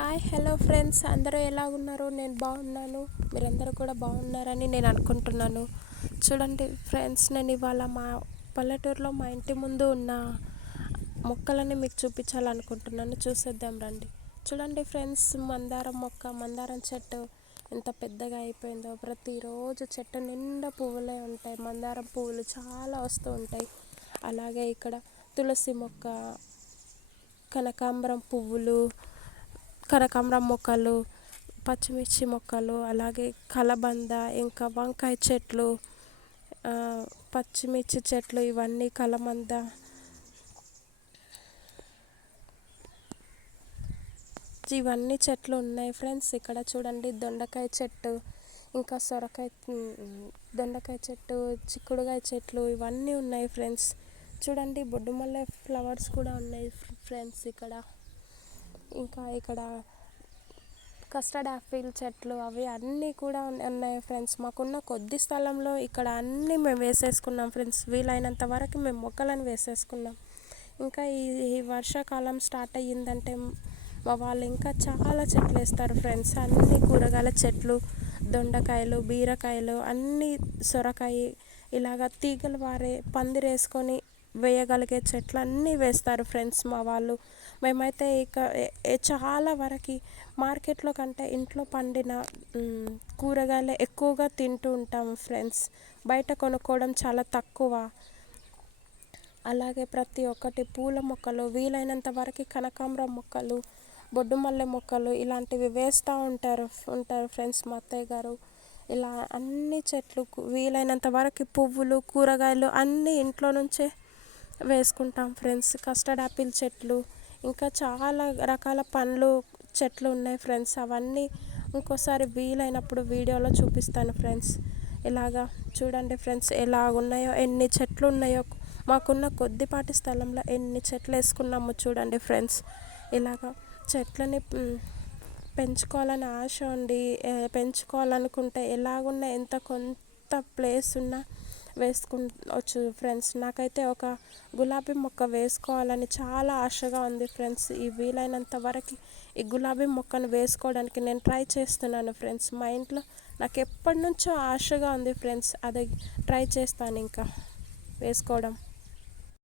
Hi hello friends, అందరూ ఎలా ఉన్నారు? నేను బాగున్నాను. మీరందరూ కూడా బాగున్నారని నేను అనుకుంటున్నాను. చూడండి ఫ్రెండ్స్, నేను ఇవాళ మా పల్లెటూరులో మా ఇంటి ముందు ఉన్న మొక్కలని మీకు చూపించాలనుకుంటున్నాను. చూసేద్దాం రండి. చూడండి ఫ్రెండ్స్, మందారం చెట్టు ఎంత పెద్దగా అయిపోయిందో. ప్రతిరోజు చెట్టు నిండా పువ్వులే ఉంటాయి. మందారం పువ్వులు చాలా వస్తూ ఉంటాయి. అలాగే ఇక్కడ తులసి మొక్క, కనకాంబరం మొక్కలు, పచ్చిమిర్చి మొక్కలు, అలాగే కలబంద, ఇంకా వంకాయ చెట్లు, పచ్చిమిర్చి చెట్లు, ఇవన్నీ కలబంద, ఇవన్నీ చెట్లు ఉన్నాయి ఫ్రెండ్స్. ఇక్కడ చూడండి దొండకాయ చెట్టు, ఇంకా దొండకాయ చెట్టు, చిక్కుడుకాయ చెట్లు, ఇవన్నీ ఉన్నాయి ఫ్రెండ్స్. చూడండి బొడ్డుమల్లె ఫ్లవర్స్ కూడా ఉన్నాయి ఫ్రెండ్స్ ఇంకా ఇక్కడ కస్టర్డ్ యాపిల్ చెట్లు, అవి అన్నీ కూడా ఉన్నాయి ఫ్రెండ్స్. మాకున్న కొద్ది స్థలంలో ఇక్కడ అన్నీ మేము వేసేసుకున్నాం ఫ్రెండ్స్. వీలైనంత వరకు మేము మొక్కలను వేసేసుకున్నాం. ఇంకా ఈ వర్షాకాలం స్టార్ట్ అయ్యిందంటే మా వాళ్ళు ఇంకా చాలా చెట్లు వేస్తారు ఫ్రెండ్స్. అన్ని కూరగాయల చెట్లు, దొండకాయలు, బీరకాయలు, అన్నీ సొరకాయ, ఇలాగ తీగలు పందిరేసుకొని వేయగలిగే చెట్లు అన్నీ వేస్తారు ఫ్రెండ్స్ మా వాళ్ళు. మేమైతే ఇక చాలా వరకు మార్కెట్లో కంటే ఇంట్లో పండిన కూరగాయలు ఎక్కువగా తింటూ ఉంటాము ఫ్రెండ్స్. బయట కొనుక్కోవడం చాలా తక్కువ. అలాగే ప్రతి ఒక్కటి పూల మొక్కలు, వీలైనంత వరకు కనకాంబరం మొక్కలు, బొడ్డుమల్లె మొక్కలు, ఇలాంటివి వేస్తూ ఉంటారు ఫ్రెండ్స్ మా అత్తయ్య గారు. ఇలా అన్ని చెట్లు వీలైనంత వరకు పువ్వులు, కూరగాయలు అన్నీ ఇంట్లో నుంచే వేసుకుంటాం ఫ్రెండ్స్. కస్టర్డ్ యాపిల్ చెట్లు, ఇంకా చాలా రకాల పండ్లు చెట్లు ఉన్నాయి ఫ్రెండ్స్. అవన్నీ ఇంకోసారి వీలైనప్పుడు వీడియోలో చూపిస్తాను ఫ్రెండ్స్. ఇలాగా చూడండి ఫ్రెండ్స్, ఎలా ఉన్నాయో, ఎన్ని చెట్లు ఉన్నాయో. మాకున్న కొద్దిపాటి స్థలంలో ఎన్ని చెట్లు వేసుకున్నామో చూడండి ఫ్రెండ్స్. ఇలాగా చెట్లని పెంచుకోవాలని ఆశ ఉండి పెంచుకోవాలనుకుంటే ఎలాగున్నా ఎంత కొంత ప్లేస్ ఉన్నా వేసుకోవచ్చు ఫ్రెండ్స్. నాకైతే ఒక గులాబీ మొక్క వేసుకోవాలని చాలా ఆశగా ఉంది ఫ్రెండ్స్. ఈ వీలైనంత వరకు ఈ గులాబీ మొక్కను వేసుకోవడానికి నేను ట్రై చేస్తున్నాను ఫ్రెండ్స్. మా ఇంట్లో నాకు ఎప్పటి నుంచో ఆశగా ఉంది ఫ్రెండ్స్. అది ట్రై చేస్తాను ఇంకా వేసుకోవడం.